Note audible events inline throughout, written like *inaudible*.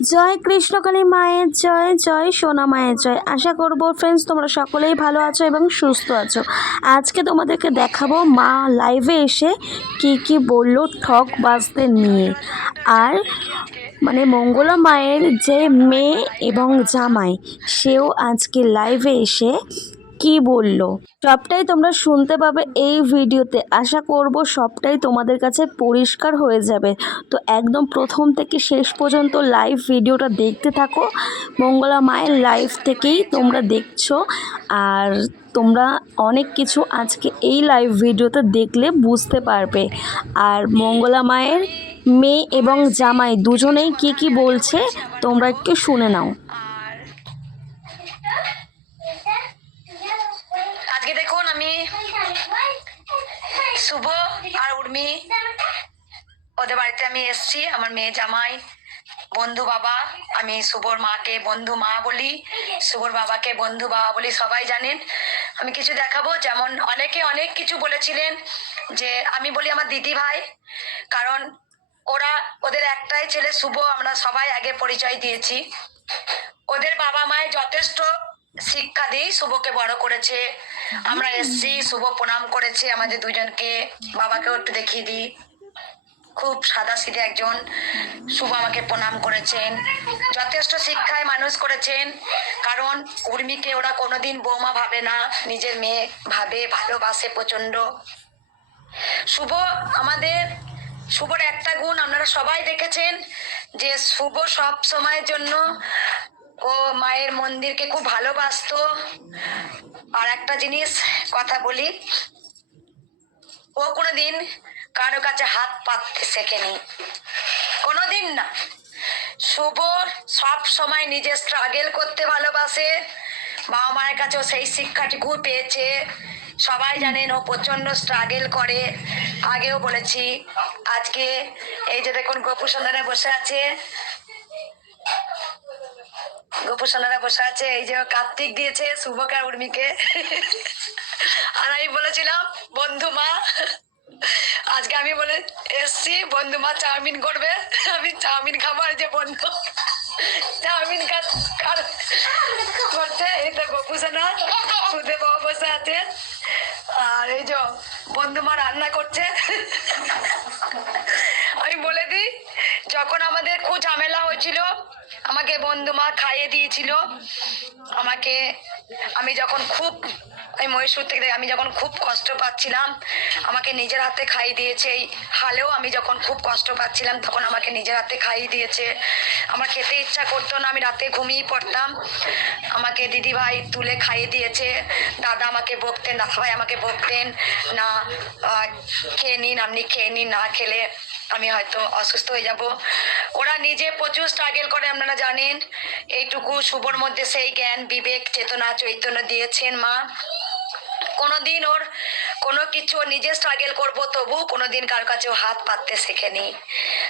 জয় কৃষ্ণকালী মায়ের জয় জয় সোনা মায়ের জয়। আশা করব ফ্রেন্ডস তোমরা সকলেই ভালো আছো এবং সুস্থ আছো। আজকে তোমাদেরকে দেখাবো মা লাইভে এসে কি কি বলল ঠক বাজতে নিয়ে। আর মানে মঙ্গলা মায়ের যে মেয়ে এবং জামাই, সেও আজকে লাইভে এসে কি বলল? সবটাই তোমরা শুনতে পাবে এই ভিডিওতে। আশা করব সবটাই তোমাদের কাছে পরিষ্কার হয়ে যাবে। তো একদম প্রথম থেকে শেষ পর্যন্ত লাইভ ভিডিওটা দেখতে থাকো। মঙ্গলা মায়ের লাইভ থেকেই তোমরা দেখছ। আর তোমরা অনেক কিছু আজকে এই লাইভ ভিডিওতে দেখলে বুঝতে পারবে। আর মঙ্গলা মায়ের মেয়ে এবং জামাই দুজনেই কি কি বলছে, তোমরা একটু শুনে নাও। শুভ আর উর্মি। ওদের বাড়িতে আমি এসছি, আমার মেয়ে জামাই, বন্ধু বাবা, আমি শুভর মাকে বন্ধু মা বলি, শুভর বাবাকে বন্ধু বাবা বলি, সবাই জানেন। আমি কিছু দেখাবো, যেমন অনেকে অনেক কিছু বলেছিলেন যে আমি বলি আমার দিদি ভাই, কারণ ওরা, ওদের একটাই ছেলে শুভ, আমরা সবাই আগে পরিচয় দিয়েছি। ওদের বাবা মায়ের যথেষ্ট শিক্ষা দিই শুভকে বড় করেছে। আমরা এসছি শুভ প্রণাম করেছে আমাদের দুজনকে বাবাকেও একটু দেখিয়ে দিই। খুব সাদা সিধে একজন। শুভ আমাকে প্রণাম করেছেন। যথেষ্ট শিক্ষায় মানুষ করেছেন। কারণ উর্মিকে ওরা কোনোদিন বৌমা ভাবে না নিজের মেয়ে ভাবে ভালোবাসে প্রচণ্ড শুভ আমাদের শুভর একটা গুণ আপনারা সবাই দেখেছেন যে শুভ সব সময়ের জন্য ও মায়ের মন্দিরকে খুব ভালোবাসতো। আর একটা জিনিস কথা বলি, ও কোনোদিন কারও কাছে হাত পাততে শেখেনি। কোনোদিন না। শুভ সব সময় নিজে স্ট্রাগেল করতে ভালোবাসে। বাবা মায়ের কাছেও সেই শিক্ষাটুকু পেয়েছে। সবাই জানেন ও প্রচণ্ড স্ট্রাগেল করে। আগেও বলেছি, আজকে এই যে দেখুন গোপু সন্ধানে বসে আছে। গোপু সোনারা বসে আছে, এই যে কার্তিক দিয়েছে শুভকে আর উর্মিকে। আর আমি বলেছিলাম, বন্ধু মা। আজকে আমি বলে এসছি, বন্ধু মা, চাউমিন করবে। আমি চাউমিন খাব, আর যে বন্ধু চাউমিন করছে। এই তো গোপু সোনা সুদে বাবা বসে আছে। আর এই যে বন্ধু মা রান্না করছে। আমি বলে দিই, যখন আমাদের খুব ঝামেলা হয়েছিল আমাকে বন্ধু মা খাইয়ে দিয়েছিল। আমাকে, আমি যখন খুব আমি মহীশূর থেকে আমি যখন খুব কষ্ট পাচ্ছিলাম, আমাকে নিজের হাতে খাইয়ে দিয়েছে। এই হালেও আমি যখন খুব কষ্ট পাচ্ছিলাম, তখন আমাকে নিজের হাতে খাইয়ে দিয়েছে। আমার খেতে ইচ্ছা করতো না, আমি রাতে ঘুমিয়ে পড়তাম। আমাকে দিদি ভাই তুলে খাইয়ে দিয়েছে। দাদা আমাকে বকতেন দাদা ভাই আমাকে বকতেন, না খেয়ে নিন, আপনি খেয়ে নিন, না খেলে আমি হয়তো অসুস্থ হয়ে যাব। ওরা নিজে প্রচুর স্ট্রাগল করে, আপনারা জানেন। এইটুকু শুভর মধ্যে সেই জ্ঞান, বিবেক, চেতনা, চৈতন্য দিয়েছেন মা। কোনোদিন ওর কোনো কিছু নিজে স্ট্রাগল করব, তবু কোনোদিন কার কাছেও হাত পাততে শেখেনি।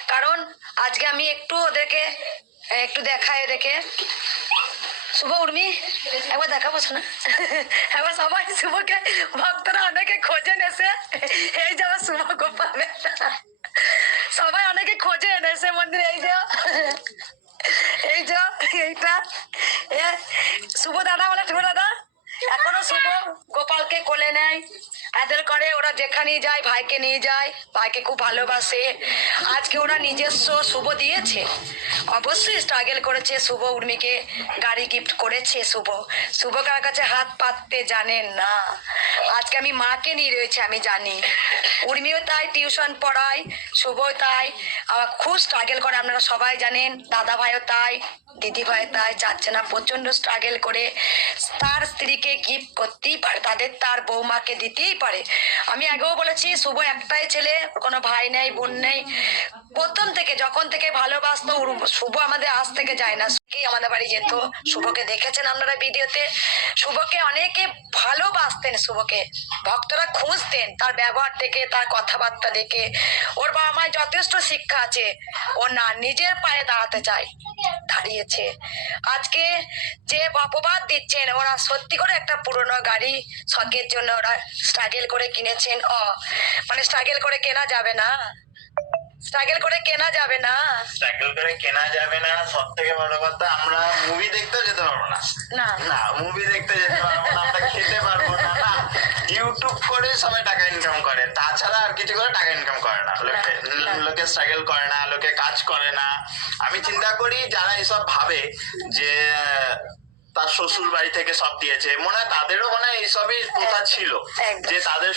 কারণ আজকে আমি একটু ওদেরকে, একটু দেখাই ওদেরকে। শুভ উর্মি। একবার দেখাবো না একবার সবাই শুভকে, ভক্তরা অনেকে খোঁজে এসে এই যে আমার শুভ সবাই অনেকে খোঁজে এনেছে মন্দিরে, এই যে। এই যে, এইটা। এ, শুভ দাদা বলে, শুভ দাদা। এখনও শুভ গোপালকে কোলে নেয়। এদের করে, ওরা যেখানে যায়, ভাইকে নিয়ে যায়। ভাইকে খুব ভালোবাসে। আজকে ওরা নিজস্ব শুভ দিয়েছে। অবশ্যই স্ট্রাগল করেছে শুভ উর্মিকে। গাড়ি গিফট করেছে শুভ। শুভ কার কাছে হাত পাততে জানেন না। আজকে আমি মাকে নিয়ে রয়েছে, আমি জানি। উর্মিও তাই টিউশন পড়ায় শুভ তাই। আমার খুব স্ট্রাগল করে, আপনারা সবাই জানেন, দাদা ভাইও তাই। দিদি ভাই তাই যাচ্ছে না প্রচণ্ড স্ট্রাগল করে তার স্ত্রীকে গিফট করতেই পারে, তাদের তার বৌমাকে দিতেই পারে। আমি আগেও বলেছি, শুভ একটাই ছেলে, কোনো ভাই নেই, বোন নেই। প্রথম থেকে, যখন থেকে ভালোবাসতো, শুভ আমাদের আজ থেকে যায় না। কি আমাদের বাড়ি যেত শুভকে দেখেছেন আপনারা ভিডিওতে, শুভকে অনেকে ভালোবাসতেন, শুভকে। ভক্তরা খুঁজতেন তার ব্যবহার দেখে, তার কথাবার্তা দেখে। ওর বাবা মায়ের যথেষ্ট শিক্ষা আছে। ও না নিজের পায়ে দাঁড়াতে চায়, দাঁড়িয়েছে। আজকে যে অপবাদ দিচ্ছেন, ওরা সত্যি করে একটা পুরনো গাড়ি শখের জন্য ওরা স্ট্রাগল করে কিনেছেন। অ মানে স্ট্রাগল করে কেনা যাবে না। স্ট্রাগল করে কেনা যাবে না। স্ট্রাগল করে কেনা যাবে না সব থেকে বড় কথা আমরা মুভি দেখতেও যেতে পারব না। না। না মুভি দেখতে যেতে পারব না আমরা খেতে পারব না না। ইউটিউব করে সবাই টাকা ইনকাম করে তাছাড়া আর কিছু করে টাকা ইনকাম করে না। লোকে লোকে স্ট্রাগল করে না লোকে কাজ করে না। আমি চিন্তা করি যারা এসব ভাবে যে তার শ্বশুর বাড়ি থেকে সব দিয়েছে। মনে হয় তাদেরও মনে হয় এইসবই প্রথা ছিল যে তাদের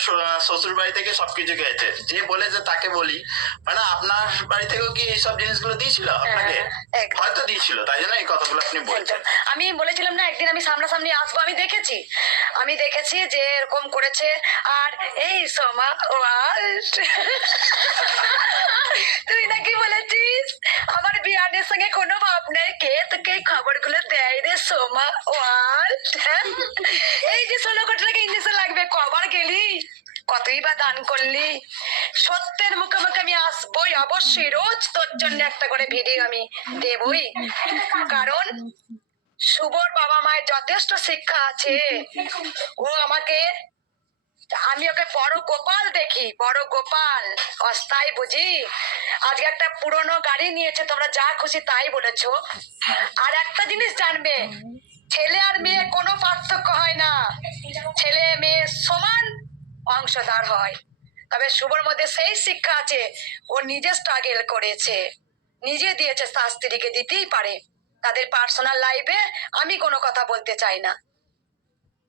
শ্বশুর বাড়ি থেকে সবকিছু খেয়েছে। যে বলেছে তাকে বলি মানে আপনার বাড়ি থেকেও কি এইসব জিনিসগুলো দিয়েছিল আপনাকে? হ্যাঁ, হয়তো দিয়েছিল তাই জন্য এই কথাগুলো আপনি বলছেন। আমি বলেছিলাম না একদিন আমি সামনাসামনি আসব আমি দেখেছি। আমি দেখেছি যে এরকম করেছে আর এই সোমা তুই নাকি বলেছিস আমার বিয়ানের সঙ্গে কোনো ভাব নেই কে তোকে খবরগুলো দেয় রে সোমা? এই যে ষোলো কোটি টাকা ইঞ্জেকশন লাগবে, কবার গেলি? কতই বা দান করলি? সত্যের মুখোমুখি আমি আসবোই, অবশ্যই রোজ তোর জন্য একটা করে ভিডিও আমি দেবই। কারণ শুভর বাবা মায়ের যথেষ্ট শিক্ষা আছে। ও আমাকে, আমি ওকে বড় গোপাল দেখি, বড় গোপাল, অস্থায়ী বুঝি? আজকে একটা পুরনো গাড়ি নিয়েছে, তোমরা যা খুশি তাই বলেছ। আর একটা জিনিস জানবে ছেলে আর মেয়ে কোনো পার্থক্য হয় না। ছেলে মেয়ে সমান অংশধার হয়। তবে শুভর মধ্যে সেই শিক্ষা আছে, ও নিজে স্ট্রাগল করেছে। নিজে দিয়েছে তার স্ত্রীকে দিতেই পারে। তাদের পার্সোনাল লাইফে আমি কোনো কথা বলতে চাই না।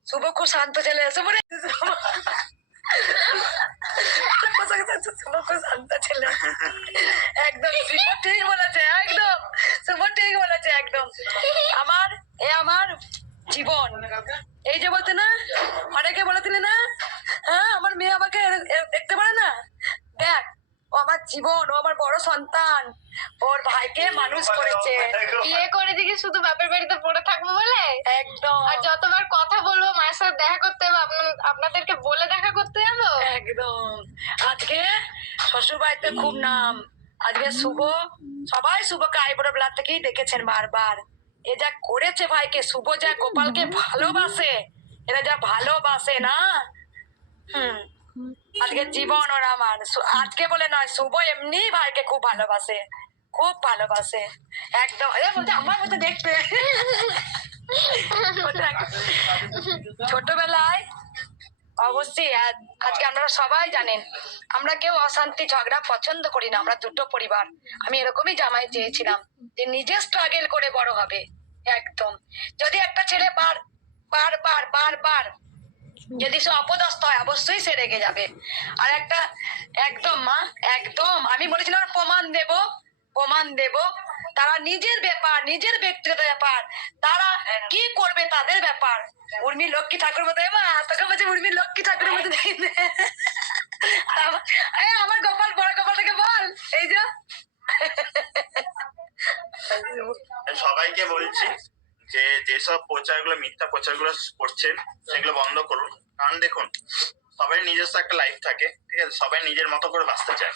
শুভ খুব শান্ত ছেলে শুভ *laughs* একদম। ঠিক বলেছে একদম ঠিক বলেছে একদম আমার এ আমার জীবন এই যে বলতে না অনেকে না হ্যাঁ আমার মেয়ে আমাকে দেখতে পারে না দেখ ও আমার জীবন ও আমার বড় সন্তান। ওর ভাইকে মানুষ করেছে। বিয়ে করেছি কি শুধু বাপের বাড়িতে পড়ে থাকব বলে? একদম। আর যতবার কথা বলব মায়ের সাথে দেখা করতে হবে আপনাদেরকে বলে দেখা করতে যাব? একদম। আজকে শ্বশুর বাড়িতে খুব নাম। আজকে শুভ সবাই শুভকে আইবুড়ো বেলা থেকেই দেখেছেন বারবার। এ যা করেছে ভাইকে শুভ যা গোপালকে ভালোবাসে। এরা যা ভালোবাসে না? হুম। আজকে জীবন ওর আমার। আজকে বলে নয়, শুভ এমনি ভাইকে খুব ভালোবাসে। খুব ভালোবাসে। একদম। আমার মতো দেখতে। ছোটবেলায় অবশ্যই আজকে আপনারা সবাই জানেন, আমরা কেউ অশান্তি, ঝগড়া পছন্দ করি না, আমরা দুটো পরিবার। আমি এরকমই জামাই চেয়েছিলাম যে নিজে স্ট্রাগল করে বড় হবে। একদম। যদি একটা ছেলে বার বার বার বার বার যদি সে অপদস্থ হয়, অবশ্যই সে রেগে যাবে। আর একটা, একদম মা, একদম। আমি বলেছিলাম প্রমাণ দেব প্রমাণ দেব। তারা নিজের ব্যাপার, নিজের ব্যক্তিগত ব্যাপার। তারা কি করবে তাদের ব্যাপার? উর্মি লক্ষ্মী ঠাকুর মতো মা, তোকে বলছে উর্মি লক্ষ্মী ঠাকুরের মতো আমার গোপাল, বড় গোপালটাকে বল, এই যে। সবাইকে বলছি যে, যেসব প্রচারগুলো, মিথ্যা প্রচারগুলো করছেন, সেগুলো বন্ধ করুন। কারণ দেখুন সবাই নিজস্ব একটা লাইফ থাকে ঠিক আছে? সবাই নিজের মতো করে বাঁচতে চায়।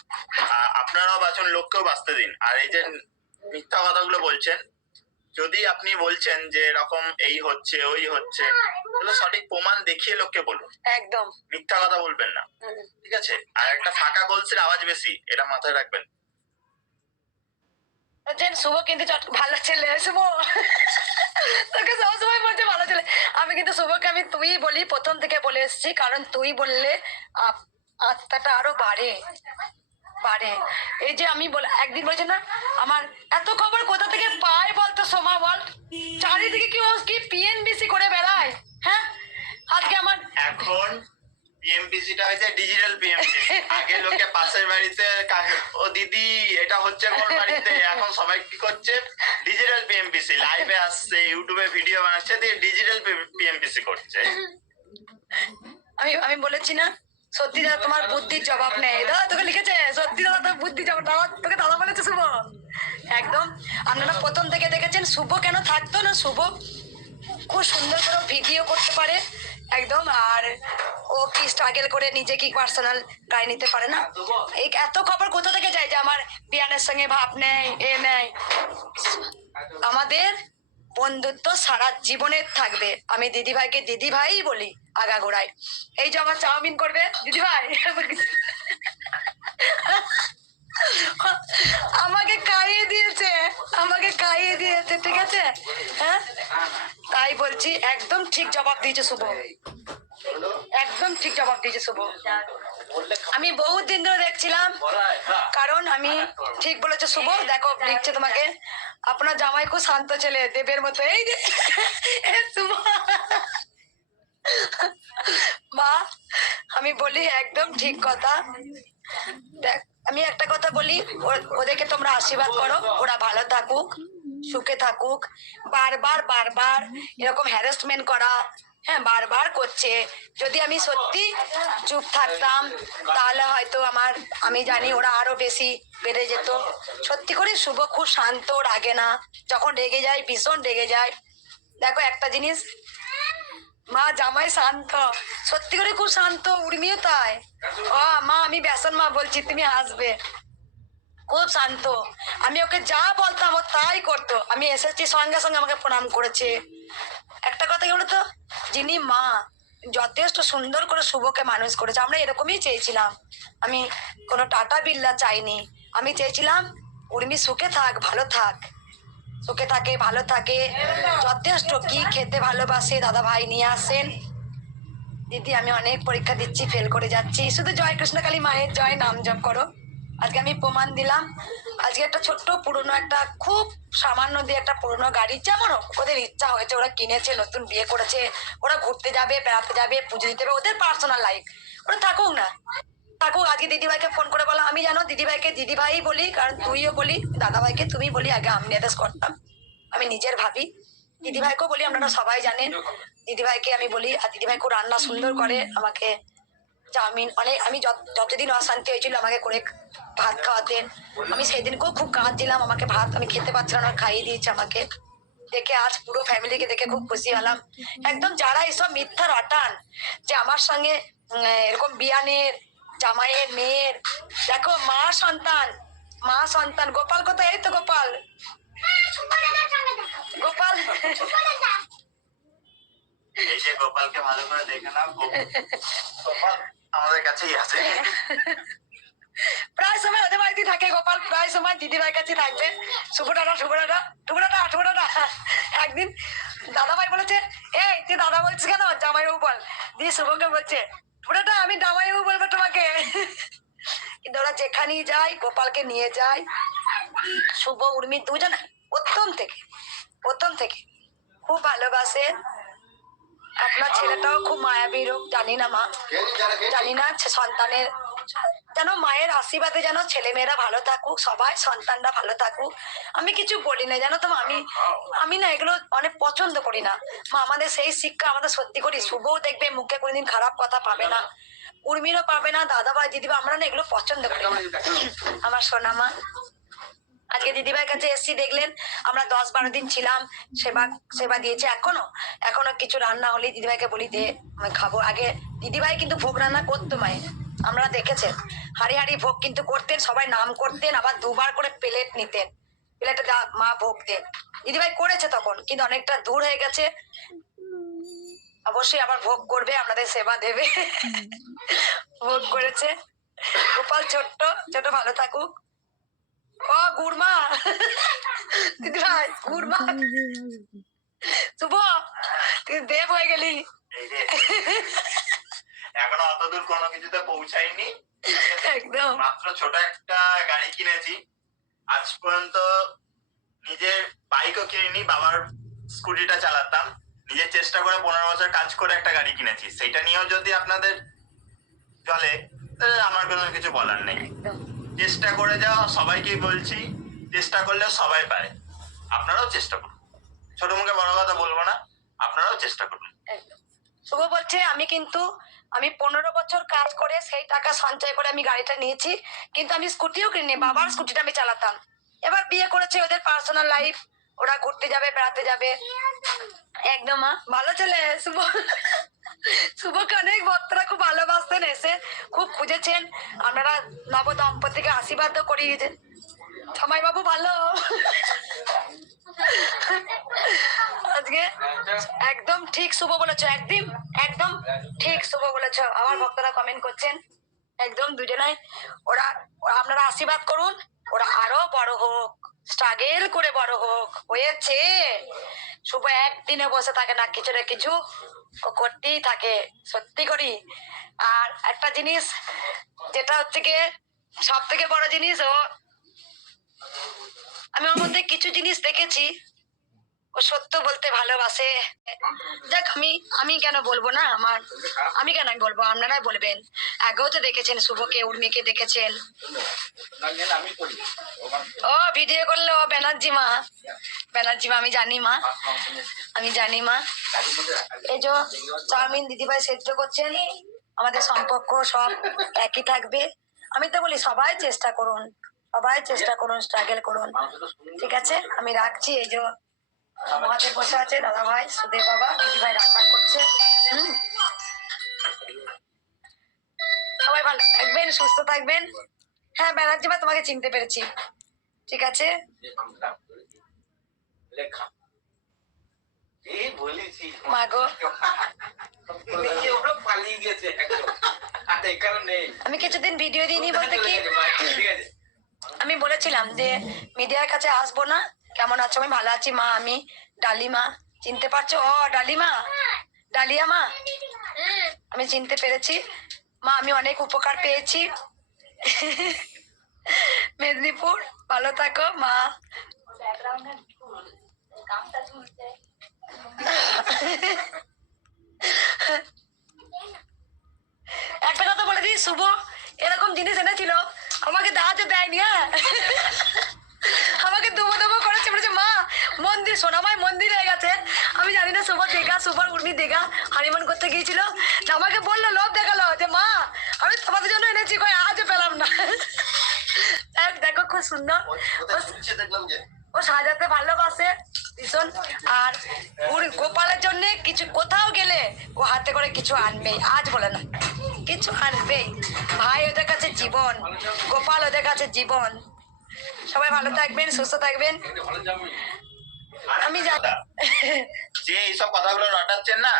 আপনারাও বাঁচুন লোককেও বাঁচতে দিন। আর এই যে মিথ্যা কথাগুলো বলছেন যদি আপনি বলছেন যে এরকম এই হচ্ছে ওই হচ্ছে তাহলে সঠিক প্রমাণ দেখিয়ে লোককে বলুন। একদম। মিথ্যা কথা বলবেন না। ঠিক আছে? আর একটা ফাঁকা গোলসের আওয়াজ বেশি এটা মাথায় রাখবেন। বলছেন শুভ কিন্তু চট- ভালো ছেলে, শুভ। তোকে সবসময় বলছে ভালো ছেলে। আমি কিন্তু শুভকে আমি তুই বলি, প্রথম থেকে বলে এসেছি, কারণ তুই বললে আত্মাটা আরও বাড়ে। বাড়ে। এই যে আমি বলে একদিন বলেছি না, আমার এত খবর কোথা থেকে পাই বলতো সোমা, বল। চারিদিকে কি কি পিএনবিসি করে বেড়ায় হ্যাঁ? আজকে আমার এখন হয়েছে ডিজিটাল আগে লোকে পাশের বাড়িতে ও দিদি, এটা হচ্ছে কোন বাড়িতে? এখন সবাই কি করছে? ডিজিটাল লাইভে আসছে ইউটিউবে ভিডিও বানাচ্ছে, দিয়ে ডিজিটাল করছে। আমি আমি বলেছি না, সত্যি দাদা, তোমার বুদ্ধির জবাব নেই। দাদা, তোকে লিখেছে, সত্যি দাদা, তোর বুদ্ধির জবাব, দাদা, তোকে দাদা বলেছে শুভ। একদম, আপনারা প্রথম থেকে দেখেছেন, শুভ কেন থাকতো না, শুভ খুব সুন্দর করে ভিডিও করতে পারে। একদম, আর ও কি স্ট্রাগল করে নিজে কি পার্সোনাল গাড়ি নিতে পারে না? এই এত খবর কোথা থেকে যায় যে আমার বিয়ানের সঙ্গে ভাব নেই, এ নেই? আমাদের বন্ধুত্ব সারা জীবনের থাকবে। আমি দিদি ভাইকে দিদি ভাই বলি আগাগোড়ায় এই যে আমার চাউমিন করবে দিদি ভাই আমাকে কাইয়ে দিয়েছে, আমাকে কাইয়ে দিয়েছে, ঠিক আছে? হ্যাঁ? তাই বলছি, একদম ঠিক জবাব দিয়েছে শুভ। একদম ঠিক জবাব দিয়েছে শুভ। আমি বহুত দিন ধরে দেখছিলাম, কারণ আমি ঠিক বলেছে শুভ, দেখো, লিখছে তোমাকে। আপনার জামাই খুব শান্ত ছেলে, দেবের মতো। এই যে শুভ। মা, আমি বলি একদম ঠিক কথা। দেখ আমি একটা কথা বলি ওদেরকে তোমরা আশীর্বাদ করো, ওরা ভালো থাকুক, সুখে থাকুক। বারবার বারবার এরকম হ্যারাসমেন্ট করা হ্যাঁ বারবার করছে। যদি আমি সত্যি চুপ থাকতাম, তাহলে হয়তো আমার, আমি জানি ওরা আরও বেশি বেড়ে যেত। সত্যি করে শুভ, খুব শান্ত, রাগে না। যখন রেগে যায়, ভীষণ রেগে যায়। দেখো একটা জিনিস মা, জামাই শান্ত। সত্যি করে খুব শান্ত, উর্মিও তাই। ও মা, আমি বেসন মা বলছি, তুমি হাসবে। খুব শান্ত। আমি ওকে যা বলতাম ও তাই করতো। আমি এসেছি, সঙ্গে সঙ্গে আমাকে প্রণাম করেছে। একটা কথা কি বলতো? যিনি মা, যথেষ্ট সুন্দর করে শুভকে মানুষ করেছে। আমরা এরকমই চেয়েছিলাম। আমি কোনো টাটা বিল্লা চাইনি। আমি চেয়েছিলাম, উর্মি সুখে থাক, ভালো থাক। সুখে থাকে, ভালো থাকে। যথেষ্ট কি খেতে ভালোবাসে দাদা ভাই নিয়ে আসেন। দিদি, আমি অনেক পরীক্ষা দিচ্ছি ফেল করে যাচ্ছি। শুধু জয় কৃষ্ণকালী মায়ের জয়, নাম জপ করো। আজকে আমি প্রমাণ দিলাম। আজকে একটা ছোট্ট পুরনো একটা, খুব সামান্য দিয়ে একটা পুরনো গাড়ি। যেমন ওদের ইচ্ছা হয়েছে, ওরা কিনেছে, নতুন বিয়ে করেছে। ওরা ঘুরতে যাবে, বেড়াতে যাবে, পুজো দিতে যাবে, ওদের পার্সোনাল লাইফ ওরা থাকুক না। থাকুক আজকে দিদিভাইকে ফোন করে বলা। আমি জানো দিদিভাইকে দিদিভাই বলি, কারণ তুইও বলি, দাদাভাইকে তুমি বলি, আগে আমি আদেশ করতাম। আমি নিজের ভাবি। দিদিভাইকেও বলি, আপনারা সবাই জানেন। দিদিভাইকে আমি বলি, আর দিদিভাই খুব রান্না সুন্দর করে আমাকে চাউমিন, অনেক, আমি যত- যতদিন অশান্তি হয়েছিল, আমাকে করে ভাত খাওয়াতেন। আমি সেদিনকেও খুব কাঁদছিলাম, আমাকে ভাত আমি খেতে পারছিলাম না, খাইয়ে দিয়েছে আমাকে। দেখে আজ পুরো ফ্যামিলিকে দেখে খুব খুশি হলাম। একদম যারা এসব মিথ্যা রটান, যে আমার সঙ্গে এরকম বিয়ানের জামাইয়ের মেয়ের। দেখো মা সন্তান। মা সন্তান। গোপাল কোথায়? এই তো গোপাল। গোপাল। এই যে গোপালকে ভালো করে দেখে নাও গোপাল আমাদের কাছেই আছে। প্রায় সময় ওদের বাড়িতে থাকে গোপাল। প্রায় সময় দিদিভাইয়ের কাছে থাকবে। শুভটাটা শুভটাটা শুভটাটা শুভটাটা একদিন দাদাভাই বলেছে এই তুই দাদা বলছিস কেন? জামাইবাবু বল। দিয়ে শুভকে বলছে শুভটাটা আমি দামাইবু বলব তোমাকে। কিন্তু ওরা যেখানেই যায়, গোপালকে নিয়ে যায়। শুভ, উর্মি দুজন প্রথম থেকে প্রথম থেকে খুব ভালোবাসে। আপনার ছেলেটাও খুব মায়াবী রোগ, জানি না মা। জানি না সন্তানের যেন মায়ের আশীর্বাদে যেন ছেলেমেয়েরা ভালো থাকুক, সবাই সন্তানরা ভালো থাকুক। আমি কিছু বলি না জানো তো আমি আমি না এগুলো অনেক পছন্দ করি না। মা, আমাদের সেই শিক্ষা আমাদের সত্যি করি শুভও দেখবে, মুখে কোনোদিন খারাপ কথা পাবে না। উর্মিরও পাবে না দাদা ভাই দিদি আমরা না এগুলো পছন্দ করি না। আমার সোনা মা, আজকে দিদিভাইয়ের কাছে এসছি, দেখলেন আমরা দশ বারো দিন ছিলাম, সেবা সেবা দিয়েছে এখনও। এখনও কিছু রান্না হলে দিদিভাইকে বলি দে, আমি খাব। আগে দিদিভাই কিন্তু ভোগ রান্না করতো মায়ের। আমরা দেখেছেন। হাড়ি হাড়ি ভোগ কিন্তু করতেন, সবাই নাম করতেন, আবার দুবার করে প্লেট নিতেন। প্লেটে মা ভোগ দেন। দিদিভাই করেছে তখন, কিন্তু অনেকটা দূর হয়ে গেছে। অবশ্যই আবার ভোগ করবে, আপনাদের সেবা দেবে। ভোগ করেছে। গোপাল ছোট্ট, ছোট ভালো থাকুক। ও গুড়মা দিদি ভাই গুড়মা শুভ। তুই দেব হয়ে গেলি। এখনও অত দূর কোনো কিছুতে পৌঁছাইনি একদম। মাত্র ছোট একটা গাড়ি কিনেছি। আজ পর্যন্ত নিজের বাইকও কিনিনি বাবার স্কুটিটা চালাতাম। নিজের চেষ্টা করে পনেরো বছর কাজ করে একটা গাড়ি কিনেছি। সেটা নিয়েও যদি আপনাদের চলে আমার কোনো কিছু বলার নেই। চেষ্টা করে যাও সবাইকেই বলছি চেষ্টা করলে সবাই পারে। আপনারাও চেষ্টা করুন। ছোট মুখে বড় কথা বলব না আপনারাও চেষ্টা করুন। শুভ বলছে আমি কিন্তু আমি পনেরো বছর কাজ করে সেই টাকা সঞ্চয় করে আমি গাড়িটা নিয়েছি, কিন্তু আমি স্কুটিও কিনি বাবার স্কুটিটা আমি চালাতাম। এবার বিয়ে করেছে ওদের পার্সোনাল লাইফ ওরা ঘুরতে যাবে, বেড়াতে যাবে। একদম ভালো ছেলে, শুভ। শুভকে অনেক ভক্তরা খুব ভালোবাসতেন, এসে খুব খুঁজেছেন। আপনারা নব দম্পতিকে আশীর্বাদও করিয়েছেন। জামাই বাবু ভালো। আজকে একদম ঠিক শুভ বলেছ একদম একদম ঠিক শুভ বলেছ। আমার ভক্তরা কমেন্ট করছেন, একদম দুজনাই। ওরা আপনারা আশীর্বাদ করুন, ওরা আরও বড় হোক স্ট্রাগেল করে বড় হোক, হয়েছে। শুভ একদিনে বসে থাকে না, কিছু না কিছু ও করতেই থাকে, সত্যি করি। আর একটা জিনিস, যেটা হচ্ছে গিয়ে সব থেকে বড় জিনিস, ও আমি ওর মধ্যে কিছু জিনিস দেখেছি। ও সত্য বলতে ভালোবাসে। দেখ আমি আমি কেন বলব না? আমার, আমি কেন আমি বলব? আপনারাই বলবেন। আগেও তো দেখেছেন শুভকে, উর্মিকে দেখেছেন। ও ভিডিও করল ও, ব্যানার্জি মা। ব্যানার্জি মা, আমি জানি মা। আমি জানি মা। এই যে চাউমিন দিদিভাই সেদ্ধ করছেন, আমাদের সম্পর্ক সব একই থাকবে। আমি তো বলি সবাই চেষ্টা করুন। সবাই চেষ্টা করুন স্ট্রাগল করুন। ঠিক আছে? আমি রাখছি এই যে মহাদেব বসে আছে দাদা ভাই সুদেব বাবা দিদি ভাই রান্না করছে। হুম। সবাই ভালো থাকবেন সুস্থ থাকবেন। হ্যাঁ ব্যানার্জি মা তোমাকে চিনতে পেরেছি। ঠিক আছে? লেখা মা গো। এই ওগুলো পালিয়ে গেছে একদম আর এই কারণে আমি কিছুদিন ভিডিও দিইনি বলতে কি? ঠিক আছে। আমি বলেছিলাম যে, মিডিয়ার কাছে আসব না। কেমন আছো? আমি ভালো আছি, মা। আমি ডালিমা। চিনতে পারছ? ও, ডালিমা। ডালিয়া মা আমি চিনতে পেরেছি। মা, আমি অনেক উপকার পেয়েছি। মেদিনীপুর, ভালো থাকো, মা। একটা কথা বলে দিই, শুভ। এরকম জিনিস এনেছিল আমাকে দাঁড়াতে দেয়নি হ্যাঁ? আমাকে দুবো দুবো করেছে বলেছে মা মন্দির সোনামায় মন্দির হয়ে গেছে। আমি জানি না শুভ দীঘা সুপার উর্মি দীঘা হানিমুন করতে গিয়েছিল। আমাকে বলল লোভ দেখাল যে মা আমি তোমাদের জন্য এনেছি কই আজও পেলাম না। দেখ, দেখো খুব সুন্দর। ও ও সাজাতে ভালোবাসে ভীষণ। আর ওর গোপালের জন্য কিছু কোথাও গেলে ও হাতে করে কিছু আনবে আজ বলে না। কিছু আনবেই ভাই ওদের কাছে জীবন গোপাল ওদের কাছে জীবন। সবাই ভালো থাকবেন সুস্থ থাকবেন। আমি জানি যে এইসব কথাগুলো রটাচ্ছেন না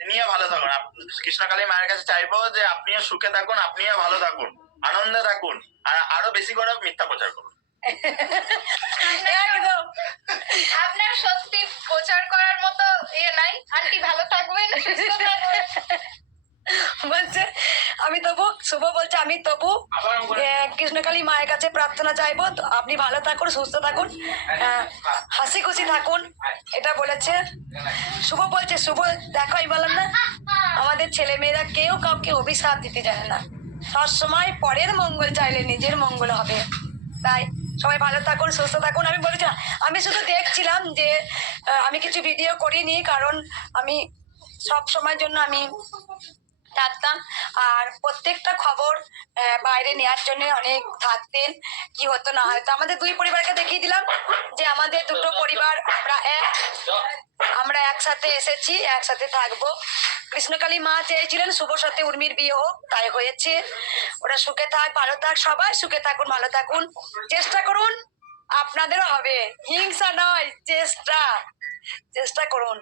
তিনিও ভালো থাকুন। কৃষ্ণকালী মায়ের কাছে চাইব যে আপনিও সুখে থাকুন আপনিও ভালো থাকুন আনন্দে থাকুন আর আরও বেশি করে মিথ্যা প্রচার করুন। একদম। আপনার সত্যি প্রচার করার মতো ইয়ে নাই। আন্টি ভালো থাকবেন সুস্থ থাকবেন। বলছে আমি তবু শুভ বলছে আমি তবু কৃষ্ণকালী মায়ের কাছে প্রার্থনা চাইব আপনি ভালো থাকুন সুস্থ থাকুন হাসি খুশি থাকুন। এটা বলেছে। শুভ বলছে শুভ দেখো আমি বললাম না আমাদের ছেলে মেয়েরা কেউ কাউকে অভিশাপ দিতে জানে না। সবসময় পরের মঙ্গল চাইলে নিজের মঙ্গল হবে। তাই সবাই ভালো থাকুন সুস্থ থাকুন। আমি বলেছিলাম আমি শুধু দেখছিলাম যে আমি কিছু ভিডিও করিনি কারণ আমি সব সময়ের জন্য আমি থাকতাম আর প্রত্যেকটা খবর বাইরে নেওয়ার জন্য অনেক থাকতেন। কি হতো না হয়তো। আমাদের দুই পরিবারকে দেখিয়ে দিলাম যে আমাদের দুটো পরিবার, আমরা এক, আমরা একসাথে এসেছি, একসাথে থাকব। কৃষ্ণকালী মা চেয়েছিলেন শুভ সাথে উর্মির বিয়ে হোক, তাই হয়েছে। ওরা সুখে থাক, ভালো থাক, সবাই সুখে থাকুন, ভালো থাকুন। চেষ্টা করুন, আপনাদেরও হবে। হিংসা নয়, চেষ্টা। চেষ্টা করুন।